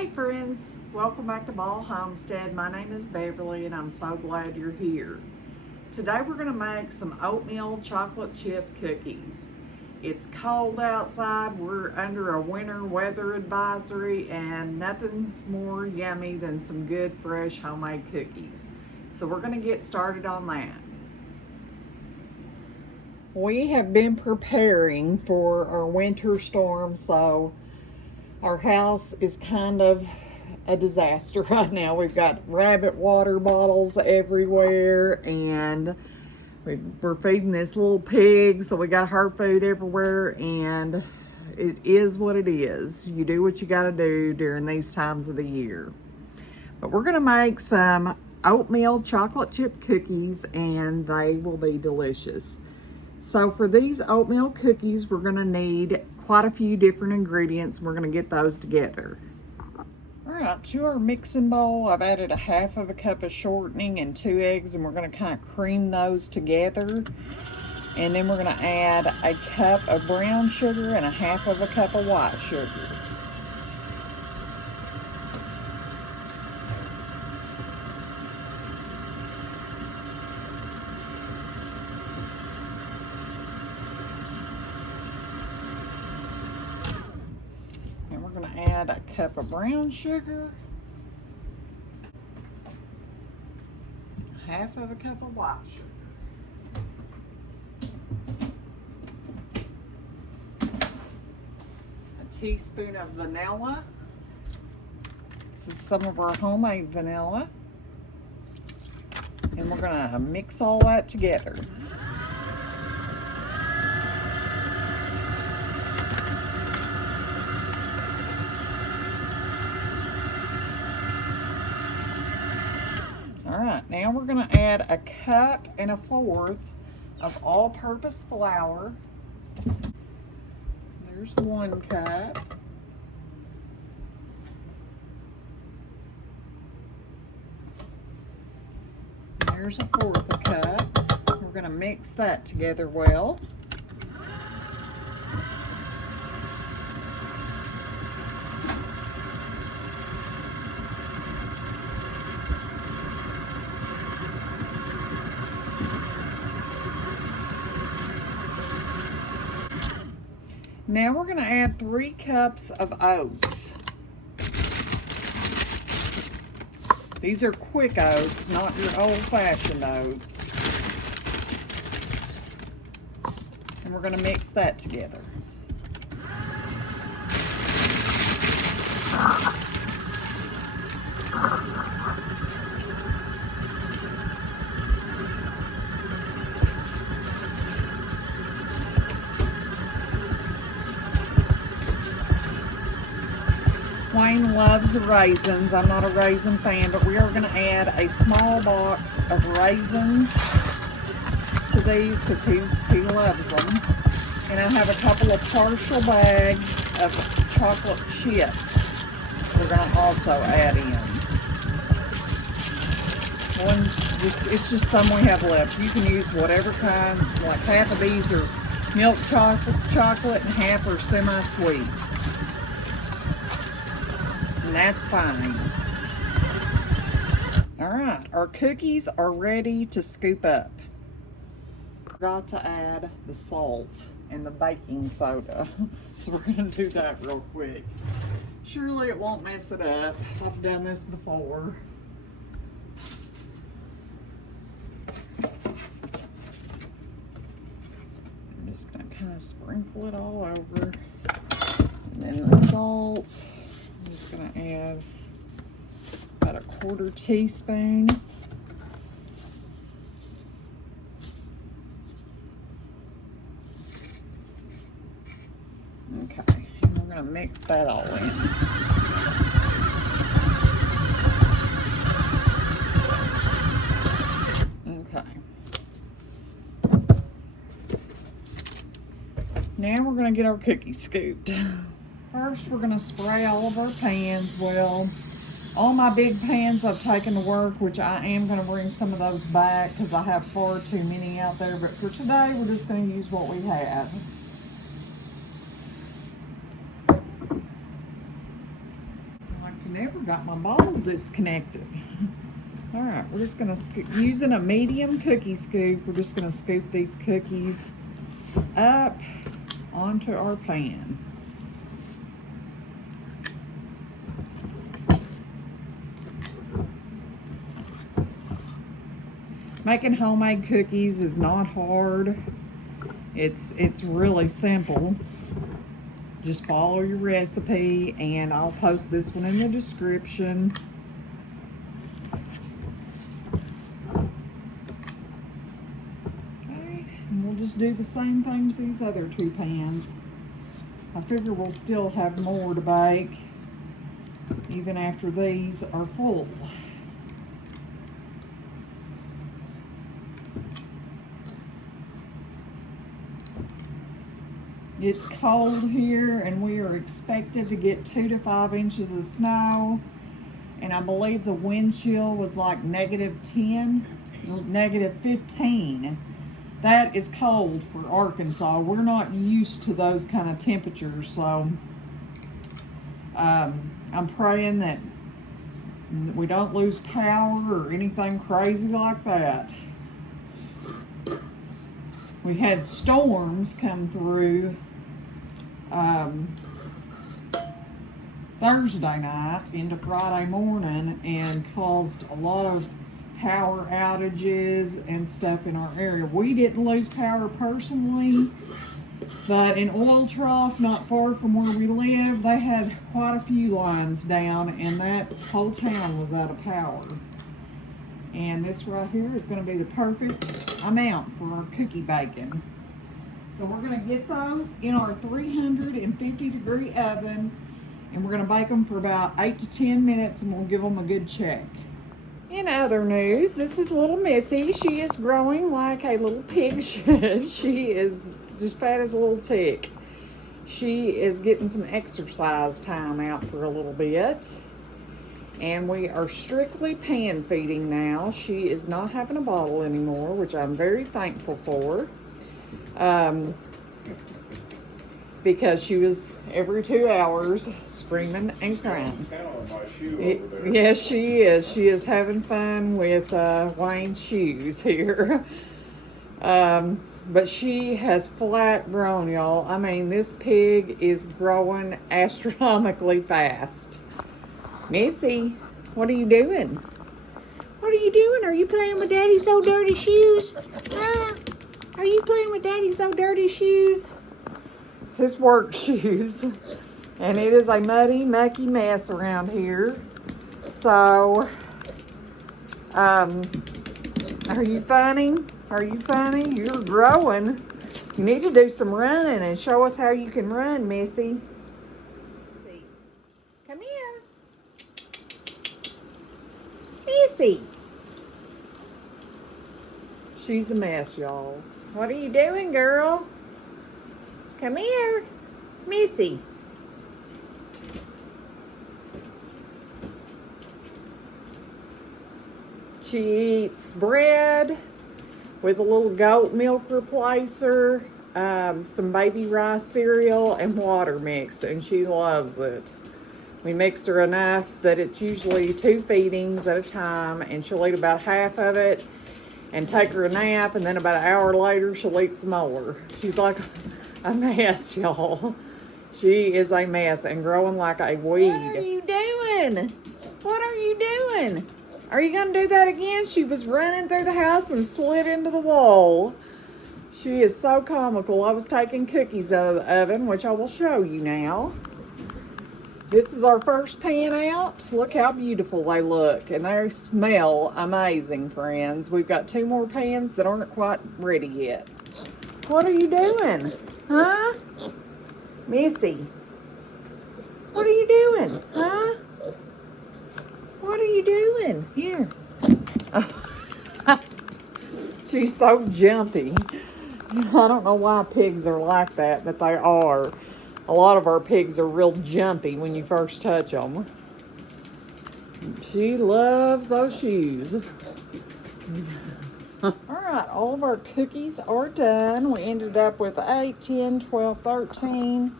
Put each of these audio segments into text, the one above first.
Hey friends, welcome back to Ball Homestead. My name is Beverly and I'm so glad you're here. Today we're going to make some oatmeal chocolate chip cookies. It's cold outside, we're under a winter weather advisory, and nothing's more yummy than some good fresh homemade cookies. So we're going to get started on that. We have been preparing for our winter storm, so our house is kind of a disaster right now. We've got rabbit water bottles everywhere, and we're feeding this little pig, so we got her food everywhere, and it is what it is. You do what you got to do during these times of the year. But we're going to make some oatmeal chocolate chip cookies, and they will be delicious. So for these oatmeal cookies, we're going to need quite a few different ingredients. We're going to get those together. All right, to our mixing bowl, I've added a half of a cup of shortening and 2 eggs, and we're going to kind of cream those together. And then we're going to add a cup of brown sugar and a half of a cup of white sugar. We're going to add a cup of brown sugar, half of a cup of white sugar, a teaspoon of vanilla. This is some of our homemade vanilla. And we're going to mix all that together. All right, now we're going to add a 1 1/4 cups of all-purpose flour. There's 1 cup. There's 1/4 cup. We're going to mix that together well. Now we're going to add 3 cups of oats. These are quick oats, not your old-fashioned oats. And we're going to mix that together. Wayne loves raisins. I'm not a raisin fan, but we are going to add a small box of raisins to these because he loves them. And I have a couple of partial bags of chocolate chips we're going to also add in. It's just some we have left. You can use whatever kind, like half of these are milk chocolate and half are semi-sweet. And that's fine. All right, our cookies are ready to scoop up. Forgot to add the salt and the baking soda. So we're gonna do that real quick. Surely it won't mess it up. I've done this before. I'm just gonna kind of sprinkle it all over. And then the salt. I'm just going to add about a 1/4 teaspoon. Okay, and we're going to mix that all in. Okay. Now we're going to get our cookies scooped. First, we're going to spray all of our pans well. All my big pans I've taken to work, which I am going to bring some of those back because I have far too many out there. But for today, we're just going to use what we have. Never got my bottle disconnected. All right, we're just gonna using a medium cookie scoop. We're just gonna scoop these cookies up onto our pan. Making homemade cookies is not hard. It's really simple. Just follow your recipe, and I'll post this one in the description. Okay, and we'll just do the same thing with these other 2 pans. I figure we'll still have more to bake even after these are full. It's cold here, and we are expected to get 2 to 5 inches of snow. And I believe the wind chill was like -10, -15. That is cold for Arkansas. We're not used to those kind of temperatures, so I'm praying that we don't lose power or anything crazy like that. We had storms come through Thursday night into Friday morning and caused a lot of power outages and stuff in our area. We didn't lose power personally, but in Oil Trough, not far from where we live, they had quite a few lines down, and that whole town was out of power. And this right here is going to be the perfect amount for our cookie baking. So we're going to get those in our 350-degree oven, and we're going to bake them for about 8 to 10 minutes, and we'll give them a good check. In other news, this is little Missy. She is growing like a little pig should. She is just fat as a little tick. She is getting some exercise time out for a little bit. And we are strictly pan feeding now. She is not having a bottle anymore, which I'm very thankful for. Because she was every 2 hours screaming and crying. Yes, she is. She is having fun with Wayne's shoes here. But she has flat grown, y'all. I mean, this pig is growing astronomically fast. Missy, what are you doing? What are you doing? Are you playing with Daddy's old dirty shoes? Are you playing with Daddy's old dirty shoes? It's his work shoes. And it is a muddy, mucky mess around here. So, are you funny? Are you funny? You're growing. You need to do some running and show us how you can run, Missy. Come here. Missy. She's a mess, y'all. What are you doing, girl? Come here. Missy. She eats bread with a little goat milk replacer, some baby rice cereal, and water mixed, and she loves it. We mix her enough that it's usually 2 feedings at a time, and she'll eat about half of it and take her a nap, and then about an hour later she'll eat some more. She's like a mess, y'all. She is a mess and growing like a weed. What are you doing? What are you doing? Are you going to do that again? She was running through the house and slid into the wall. She is so comical. I was taking cookies out of the oven, which I will show you now. This is our first pan out. Look how beautiful they look. And they smell amazing, friends. We've got 2 more pans that aren't quite ready yet. What are you doing? Huh? Missy. What are you doing? Huh? What are you doing? Here. She's so jumpy. I don't know why pigs are like that, but they are. A lot of our pigs are real jumpy when you first touch them. She loves those shoes. Alright, all of our cookies are done. We ended up with 8, 10, 12, 13,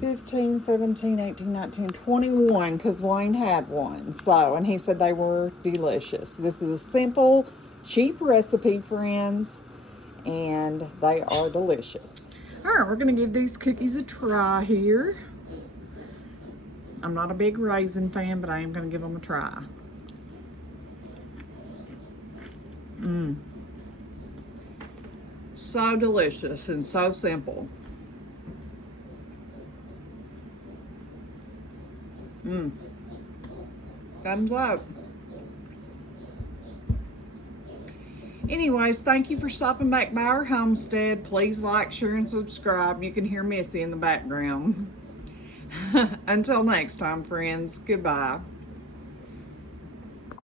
15, 17, 18, 19, 21, because Wayne had one. So, and he said they were delicious. This is a simple, cheap recipe, friends, and they are delicious. All right, we're going to give these cookies a try here. I'm not a big raisin fan, but I am going to give them a try. So delicious and so simple. Thumbs up. Anyways, thank you for stopping back by our homestead. Please like, share, and subscribe. You can hear Missy in the background. Until next time, friends. Goodbye.